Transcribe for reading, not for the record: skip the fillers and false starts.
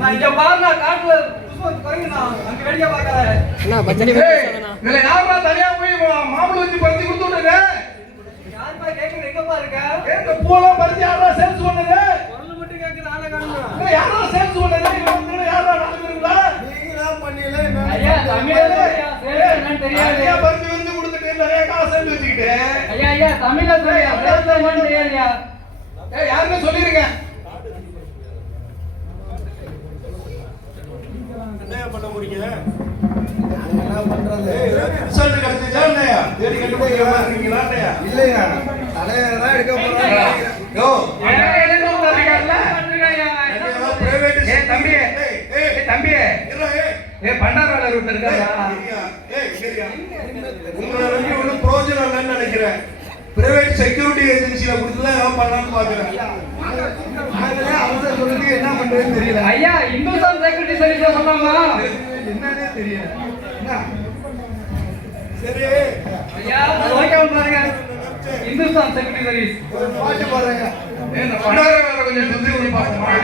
நான் இங்க பாருங்க காட்டுல புஷ்பம் குறையுனா அங்க வெடிக்க பார்க்கற அண்ணா பச்சடி பேசுறேனா இதுல யாரா தனியா போய் மாம்பழம் வச்சு பறிச்சு கொடுத்துட்டே யாரப்பா கேக்குற எங்கப்பா இருக்க எங்க பூலாம் பறிச்சு யாரா சேல்ஸ் பண்ணது குரல் மட்டும் கேக்குது ஆளை காணோம் யாரா சேல்ஸ் பண்ணது இவங்க யாரா நடந்துருங்களா நீங்க தான் பண்ணீல ஐயா தமிழ்ல சேல்ஸ் என்னன்னு தெரியாது ஐயா பறிச்சு வந்து கொடுத்துட்டு நிறைய காசு சேர்த்து வச்சிட்டே ஐயா தமிழ்ல சொல்லியா சேல்ஸ் என்னன்னு தெரியாதுயா யாருன்னு சொல்லிருங்க என்ன பண்ண போறீங்க என்ன பண்றது ரிசல்ட் கிடைச்சதா இல்லையா தேடி கண்டுபிடிக்க மாட்டீங்களா இல்லையா இல்லையா தலையறா எடுக்க போறாங்க யோ என்ன பண்றீங்கல்ல பண்றீங்க பிரைவேட் தம்பி தம்பி பண்டாரவாள ரூட் இருக்காடா சரியா உங்கள நம்பி ஒண்ணும் பிரயோஜனம் இல்லன்னு நினைக்கிறேன் பிரைவேட் செக்யூரிட்டி ஏஜென்சில கொடுத்துதான் ஏதாவது பண்ணலாம்னு பாக்குறேன் நாங்களே அவசர சொல்லுங்க என்ன பண்றதுன்னு தெரியல ஐயா இந்துஸ்தான் செக்யூரிட்டி சர்வீஸ் சொன்னாமா என்னன்னே தெரியல என்ன சரி ஐயா ஓகே பாருங்க இந்துஸ்தான் செக்யூரிட்டி சர்வீஸ் பாட்டு பாருங்க என்ன பண்டாரவாள கொஞ்சம் சுத்தி வந்து பாப்போமா